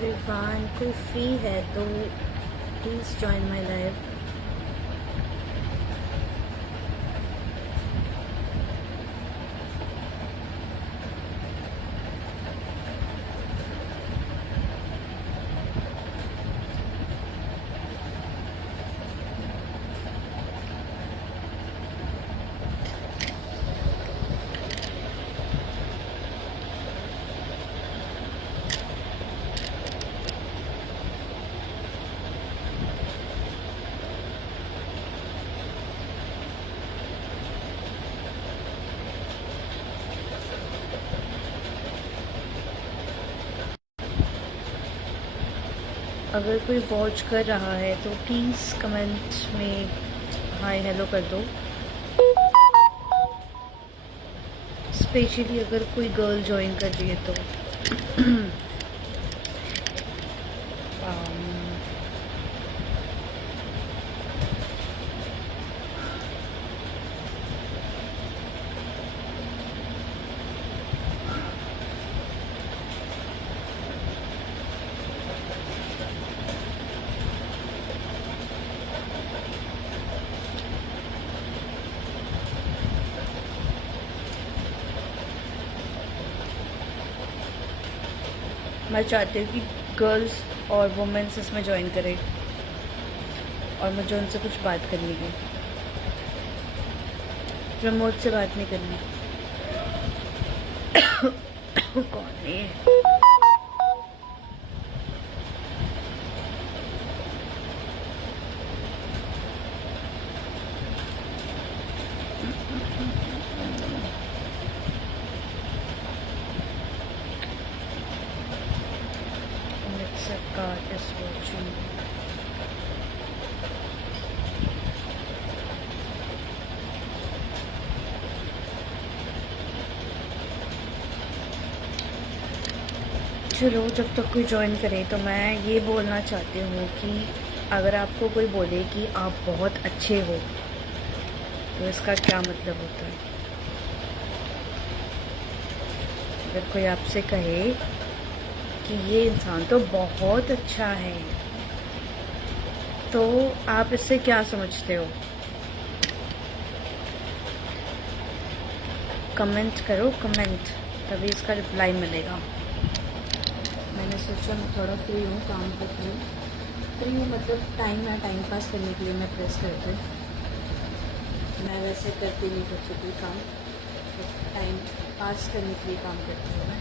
Everyone, कोई free है तो प्लीज़ जॉइन माय लाइव। अगर कोई वॉच कर रहा है तो प्लीज़ कमेंट में हाय हेलो कर दो। स्पेशली अगर कोई गर्ल ज्वाइन कर रही है तो मैं चाहती हूँ कि गर्ल्स और वुमेन्स इसमें ज्वाइन करें और मुझे उनसे कुछ बात करनी है। प्रमोद से बात नहीं करनी। कौन है? God is watching. चलो, जब तक कोई ज्वाइन करे तो मैं ये बोलना चाहती हूँ कि अगर आपको कोई बोले कि आप बहुत अच्छे हो तो इसका क्या मतलब होता है। अगर कोई आपसे कहे कि ये इंसान तो बहुत अच्छा है तो आप इससे क्या समझते हो? कमेंट करो, कमेंट, तभी इसका रिप्लाई मिलेगा। मैंने सोचा मैं थोड़ा फ्री हूँ, काम कर रही हूँ। फ्री हूँ मतलब टाइम पास करने के लिए मैं प्रेस करती हूँ। मैं वैसे करती नहीं करती कोई काम, टाइम पास करने के लिए काम करती हूँ मैं।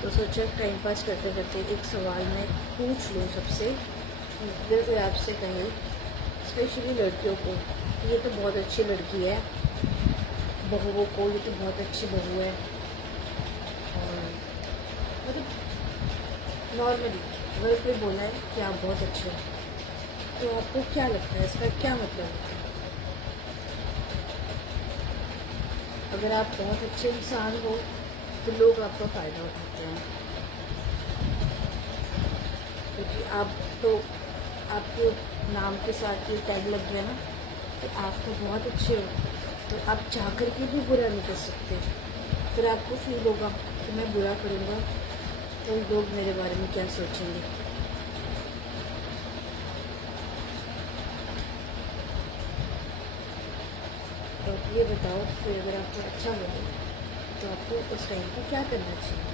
तो सोचा टाइम पास करते करते एक सवाल मैं पूछ लूँ सबसे। अगर कोई आपसे कहे, स्पेशली लड़कियों को, कि ये तो बहुत अच्छी लड़की है, बहुओं को ये तो बहुत अच्छी बहू है, और मतलब नॉर्मली अगर कोई बोला है कि आप बहुत अच्छे हो तो आपको क्या लगता है, इसका क्या मतलब होता है? अगर आप बहुत अच्छे इंसान हो तो लोग आपका फ़ायदा उठाते हैं, क्योंकि आप तो आपके नाम के साथ ये टैग लग गया ना कि आप तो बहुत अच्छे हो, तो आप चाह कर के भी बुरा नहीं कर सकते। फिर आपको फील होगा कि मैं बुरा करूँगा तो लोग मेरे बारे में क्या सोचेंगे। तो आप ये बताओ, फिर अगर आपको अच्छा लगे तो आपको उस टाइम पर क्या करना चाहिए?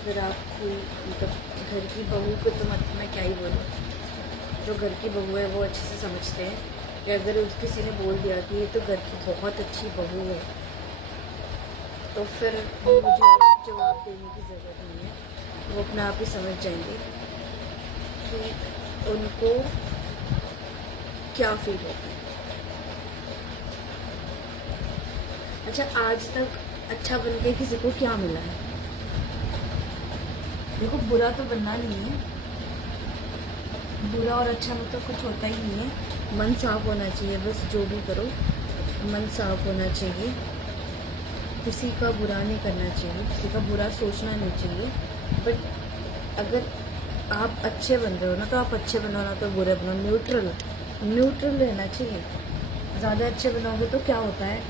अगर आप कोई मतलब घर की बहू को, तो मतलब मैं क्या ही बोलूँ, जो घर की बहू है वो अच्छे से समझते हैं। या अगर किसी ने बोल दिया कि ये तो घर की बहुत अच्छी बहू है तो फिर मुझे जवाब देने की ज़रूरत नहीं है। वो अपने आप ही समझ जाएंगे कि उनको क्या फील होता है। अच्छा, आज तक अच्छा बन के किसी को क्या मिला है? देखो, बुरा तो बनना नहीं है, बुरा और अच्छा में तो कुछ होता ही नहीं है। मन साफ होना चाहिए, बस जो भी करो मन साफ होना चाहिए। किसी का बुरा नहीं करना चाहिए, किसी का बुरा सोचना नहीं चाहिए। बट अगर आप अच्छे बन रहे हो ना तो आप अच्छे बनो, ना तो बुरे बनो, न्यूट्रल न्यूट्रल रहना चाहिए। ज़्यादा अच्छे बनोगे तो क्या होता है,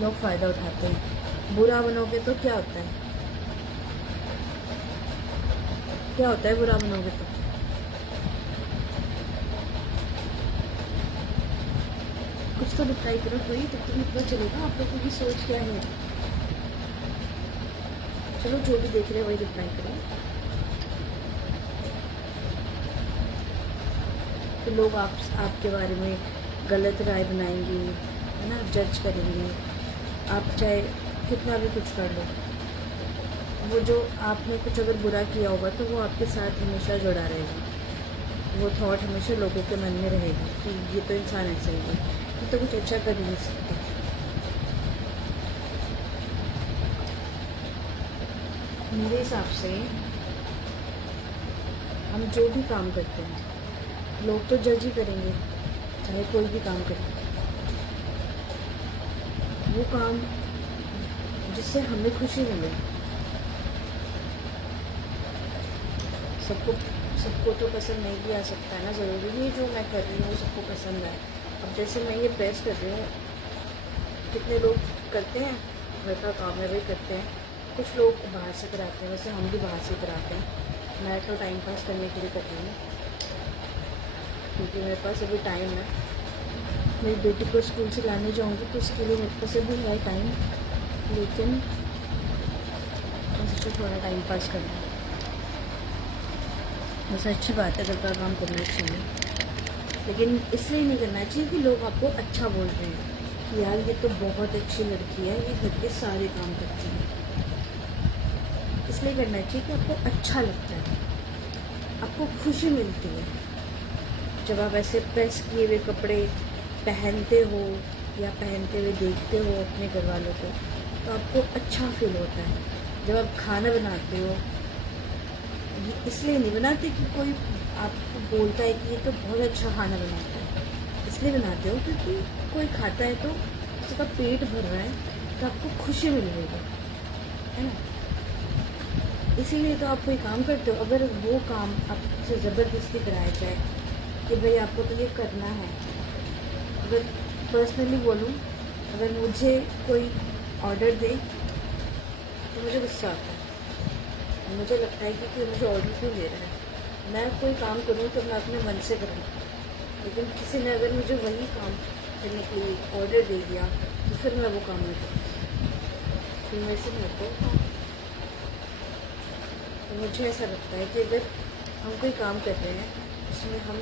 लोग फ़ायदा उठाते हैं। बुरा बनोगे तो क्या होता है, क्या होता है बुरा बनोगे तो? कुछ तो रिप्लाई करो भाई, तब तो पता चलेगा आप लोगों की सोच क्या है। चलो जो भी देख रहे हैं वही रिप्लाई करो। तो लोग आपके बारे में गलत राय बनाएंगे, है ना, जज करेंगे। आप चाहे कितना भी कुछ कर लो, वो जो आपने कुछ अगर बुरा किया होगा तो वो आपके साथ हमेशा जुड़ा रहेगा। वो थॉट हमेशा लोगों के मन में रहेगा कि ये तो इंसान ऐसा ही है, ये तो कुछ अच्छा कर ही नहीं सकता। मेरे हिसाब से हम जो भी काम करते हैं लोग तो जज ही करेंगे, चाहे कोई भी काम करें। वो काम जिससे हमें खुशी मिले, सबको सबको तो पसंद नहीं भी आ सकता है ना, ज़रूरी नहीं जो मैं कर रही हूँ वो सबको पसंद आए। अब जैसे मैं ये प्रेस कर रही हूँ, कितने लोग करते हैं, घर का काम है वही करते हैं। कुछ लोग बाहर से कराते हैं, वैसे हम भी बाहर से कराते हैं। मैं तो टाइम पास करने के लिए कर रही हूँ क्योंकि मेरे पास अभी टाइम है। मेरी बेटी को स्कूल से लाने जाऊँगी तो उसके लिए मेरे पास अभी है टाइम, लेकिन मैं सोचा थोड़ा टाइम पास करना है। वैसे अच्छी बात है, घर का काम करना चाहिए, लेकिन इसलिए नहीं करना चाहिए कि लोग आपको अच्छा बोल रहे हैं कि यार ये तो बहुत अच्छी लड़की है, ये घर के सारे काम करती है। इसलिए करना चाहिए कि आपको अच्छा लगता है, आपको खुशी मिलती है जब आप ऐसे प्रेस किए हुए कपड़े पहनते हो या पहनते हुए देखते हो अपने घर वालों को, तो आपको अच्छा फील होता है। जब आप खाना बनाते हो, इसलिए नहीं बनाते कि कोई आपको बोलता है कि ये तो बहुत अच्छा खाना बनाता है, इसलिए बनाते हो क्योंकि कोई खाता है तो उसका पेट भर रहा है तो आपको खुशी मिल रही है ना। इसीलिए तो आप कोई काम करते हो। अगर वो काम आपसे ज़बरदस्ती कराया जाए कि भाई आपको तो ये करना है, अगर पर्सनली बोलूँ, अगर मुझे कोई ऑर्डर दे तो मुझे गुस्सा आता है। मुझे लगता है कि मुझे ऑर्डर क्यों दे रहा है। मैं कोई काम करूँ तो मैं अपने मन से करूँ, लेकिन किसी ने अगर मुझे वही काम करने के लिए ऑर्डर दे दिया तो फिर मैं वो काम नहीं करूँ, फिर मेरे से नहीं होता। तो मुझे ऐसा लगता है कि अगर हम कोई काम कर रहे हैं उसमें हम,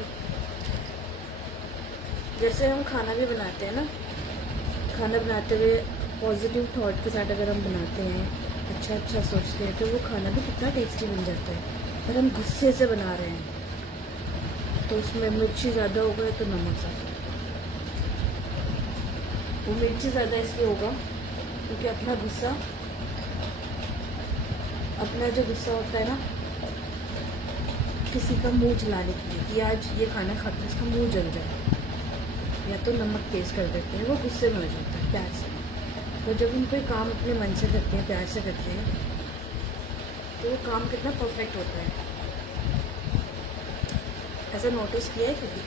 जैसे हम खाना भी बनाते हैं ना, खाना बनाते हुए पॉजिटिव थॉट के साथ अगर हम बनाते हैं, अच्छा अच्छा सोचते हैं, तो वो खाना भी कितना टेस्टी बन जाता है। पर हम गुस्से से बना रहे हैं तो उसमें मिर्ची ज़्यादा हो गई तो नमक ज़्यादा। वो मिर्ची ज़्यादा इसलिए होगा क्योंकि अपना गुस्सा, अपना जो गुस्सा होता है ना, किसी का मुंह जलाने के लिए कि आज ये खाना खाकर इसका मुंह जल जाए, या तो नमक तेज कर देते हैं, वो गुस्से में हो जाता है प्यार से। तो जब हम कोई काम अपने मन से करते हैं, प्यार से करते हैं, तो वो काम कितना परफेक्ट होता है। ऐसा नोटिस किया है कभी?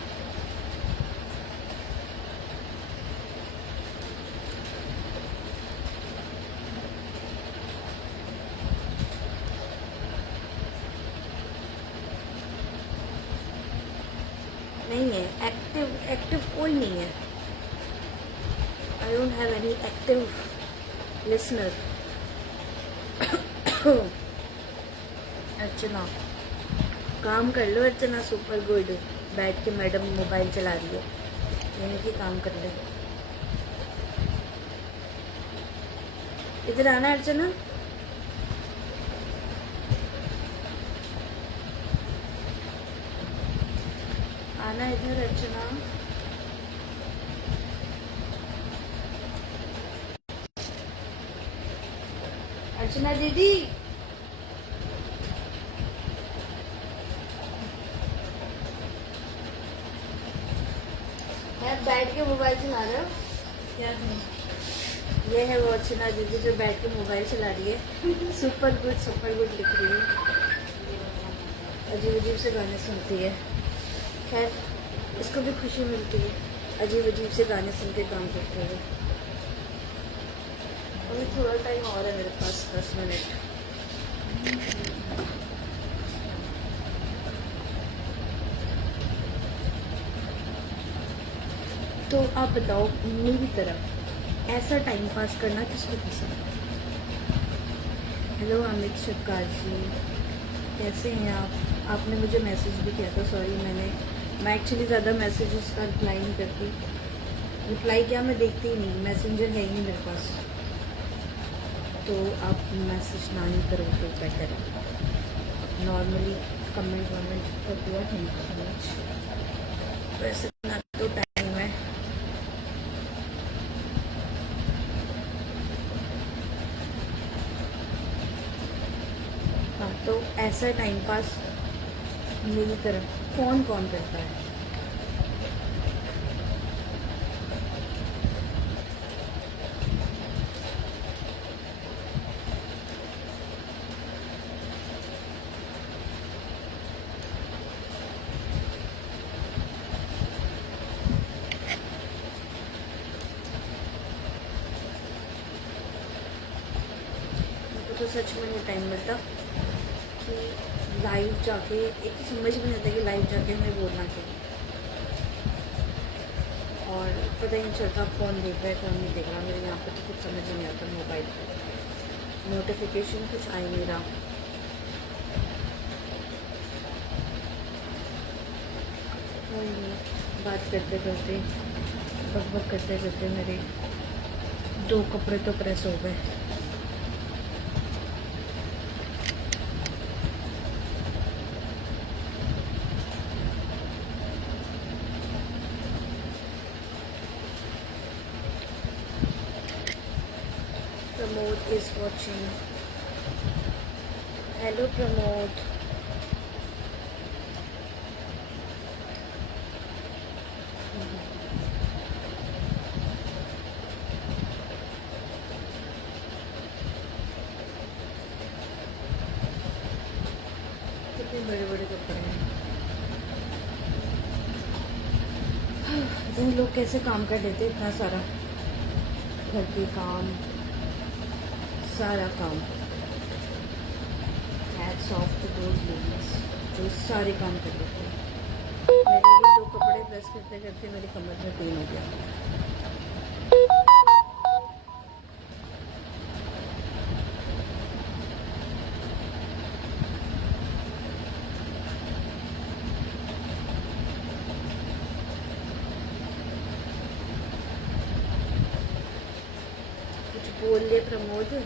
नहीं है, एक्टिव कोई नहीं है। I don't have any active listener. Archana, काम कर लो अर्चना, सुपर गुड। बैठ के मैडम मोबाइल चला रही है, यानी कि काम कर ले। इधर आना अर्चना। आना इधर अर्चना। अर्चना दीदी, बैठ के मोबाइल चला रहे हो क्या? ये है वो अर्चना दीदी जो बैठ के मोबाइल चला रही है। सुपर गुड लिख रही है। अजीब अजीब से गाने सुनती है। खैर इसको भी खुशी मिलती है अजीब अजीब से गाने सुन के काम करते हुए। अभी थोड़ा टाइम और है मेरे पास, 10 मिनट। तो आप बताओ, मेरी तरह ऐसा टाइम पास करना किसको पसंद है? हेलो अमित शिवकार जी, कैसे हैं आप? आपने मुझे मैसेज भी किया था, सॉरी मैं एक्चुअली ज़्यादा मैसेजेस का रिप्लाई नहीं करती। रिप्लाई क्या, मैं देखती ही नहीं, मैसेंजर है ही नहीं मेरे पास। तो आप मैसेज ना ही करो तो बेटर है। नॉर्मली कमेंट वमेंट कर दिया, थैंक यू सो मच। वैसे ना तो टाइम है। हाँ, तो ऐसा टाइम पास मेरी तरफ कौन कौन करता है? तो सच में नहीं टाइम मिलता कि लाइव जाके, एक तो समझ में नहीं आता कि लाइव जाके हमें बोलना चाहिए, और पता ही नहीं चलता कौन देख रहा है कौन नहीं देख रहा। मेरे यहाँ पे तो कुछ समझ ही नहीं आता, मोबाइल पर नोटिफिकेशन कुछ आ ही नहीं रहा। बात करते करते, बक करते करते मेरे 2 कपड़े तो प्रेस हो गए। Pramod is watching. Hello Pramod. कितने बड़े बड़े कपड़े हैं। तो लोग कैसे काम कर लेते, इतना सारा घर के काम, सारा काम। Hats off to those ladies जो सारे काम कर लेते हैं। मेरे ये 2 कपड़े प्रेस करते करते मेरी कमर में पेन हो गया। कुछ बोल ले प्रमोद।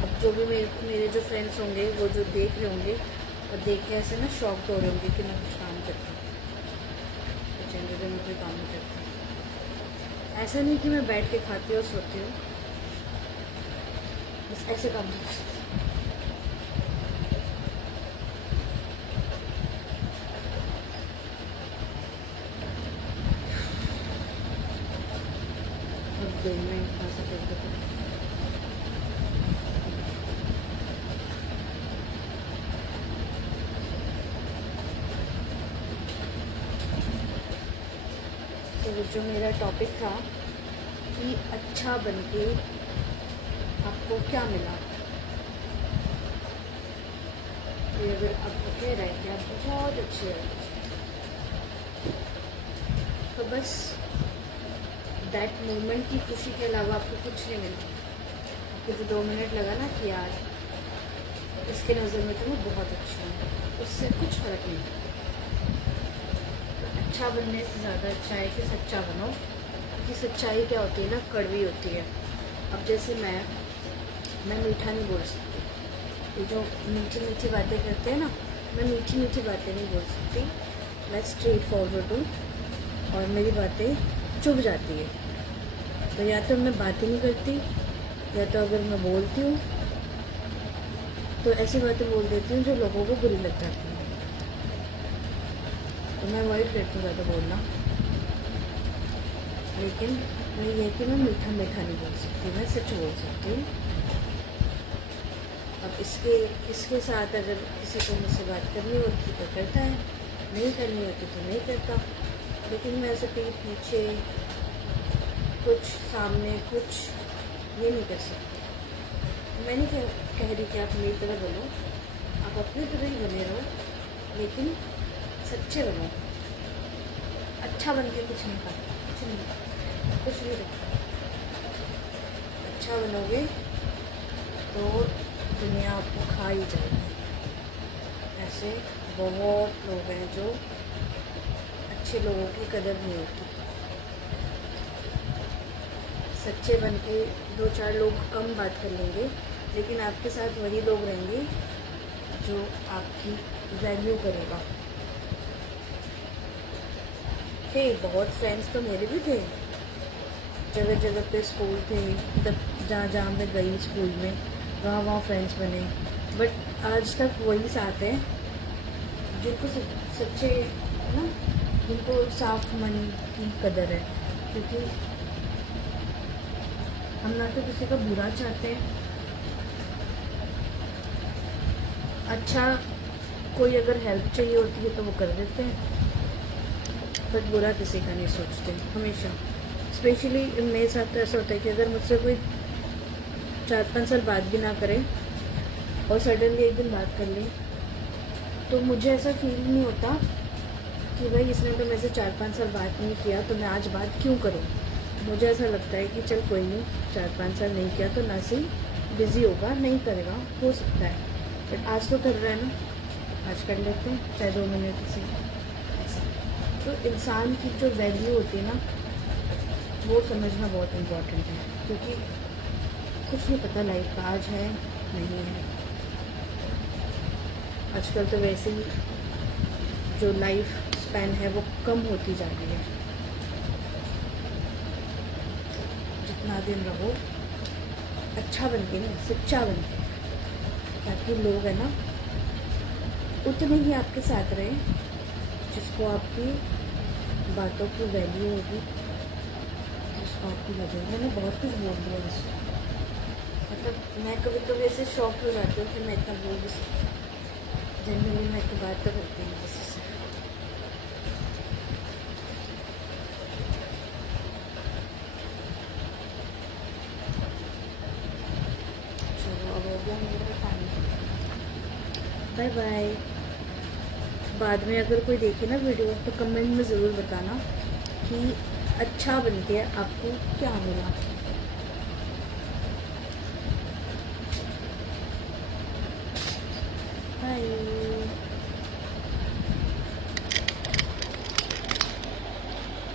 अब जो भी मेरे जो फ्रेंड्स होंगे, वो जो देख रहे होंगे और देख के ऐसे ना शॉक्ड हो रहे होंगे कि मैं कुछ काम करती हूँ, किचन में कोई काम नहीं करती। ऐसा नहीं कि मैं बैठ के खाती और सोती हूँ, बस ऐसे काम नहीं करती। अब दिन में इतना सा करते थे। तो जो मेरा टॉपिक था कि अच्छा बनके आपको क्या मिला, तो अगर आपको कह रहा है कि आप बहुत अच्छे हैं, तो बस दैट मोमेंट की खुशी के अलावा आपको कुछ नहीं मिला। आपको जो 2 मिनट लगा ना कि यार इसके नज़र में तो मैं बहुत अच्छा हूँ, उससे कुछ फ़र्क नहीं पड़ता। अच्छा बनने से ज़्यादा अच्छा है कि सच्चा बनो, क्योंकि सच्चाई क्या होती है ना, कड़वी होती है। अब जैसे मैं मीठा नहीं बोल सकती, ये जो मीठी मीठी बातें करते हैं ना, मैं मीठी मीठी बातें नहीं बोल सकती। मैं स्ट्रेट फॉरवर्ड हूँ और मेरी बातें चुभ जाती है। तो या तो मैं बात ही नहीं करती, या तो अगर मैं बोलती हूँ तो ऐसी बातें बोल देती हूँ जो लोगों को बुरी लग जाती है। तो मैं अवॉइड करती हूँ ज़्यादा बोलना, लेकिन वही है कि मैं मीठा मीठा नहीं बोल सकती, मैं सच बोल सकती हूँ। अब इसके साथ अगर किसी को मुझसे बात करनी होती तो करता है, नहीं करनी होती तो नहीं करता। लेकिन मैं ऐसे पीठ पीछे कुछ सामने कुछ ये नहीं कर सकती। मैं नहीं कह रही कि आप मेरी तरह बनो, आप अपनी तरह ही बने रहो, लेकिन सच्चे बनो। अच्छा बन के कुछ नहीं करता, कुछ नहीं रखता। अच्छा बनोगे तो दुनिया आपको खा ही जाएगी। ऐसे बहुत लोग हैं जो अच्छे लोगों की कदर नहीं होती। सच्चे बन के 2-4 लोग कम बात कर लेंगे, लेकिन आपके साथ वही लोग रहेंगे जो आपकी वैल्यू करेगा। थे बहुत फ्रेंड्स तो मेरे भी थे, जगह जगह पे स्कूल थे, मतलब जहाँ मैं गई स्कूल में वहाँ फ्रेंड्स बने। बट आज तक वही साथ हैं जिनको सच्चे ना, जिनको साफ मन की कदर है। क्योंकि हम ना तो किसी का बुरा चाहते हैं, अच्छा कोई अगर हेल्प चाहिए होती है तो वो कर देते हैं, बट बुरा किसी का नहीं सोचते हमेशा। स्पेशली मेरे साथ तो ऐसा होता है कि अगर मुझसे कोई 4-5 साल बात भी ना करे और सडनली एक दिन बात कर ले, तो मुझे ऐसा फील नहीं होता कि भाई इसने तो मेरे से 4-5 साल बात नहीं किया तो मैं आज बात क्यों करूं। मुझे ऐसा लगता है कि चल कोई नहीं, 4-5 साल नहीं किया तो ना सही बिज़ी होगा, नहीं करेगा, हो सकता है, बट आज तो कर रहा है ना, आज कर लेते हैं, चाहे 2 मिनट से। ऐसा तो इंसान की जो वैल्यू होती है ना, वो समझना बहुत इम्पोर्टेंट है। क्योंकि कुछ नहीं पता लाइफ का आज है नहीं है। आजकल तो वैसे ही जो लाइफ स्पैन है वो कम होती जा रही है। जितना दिन रहो अच्छा बन के ना, सच्चा बन के, ताकि लोग है ना उतने ही आपके साथ रहे जिसको आपकी बातों की वैल्यू होगी, जिसको आपकी वैल्यू। मैंने बहुत कुछ बोल दिया इससे, मतलब मैं कभी कभी ऐसे शॉक हो जाती हूँ कि मैं इतना बोल भी सकती हूँ। जनरली मैं एक बात तो करती हूँ किसी से। चलो अब हो गया मेरा टाइम, बाय बाय। बाद में अगर कोई देखे ना वीडियो तो कमेंट में ज़रूर बताना कि अच्छा बन के आपको क्या मिला।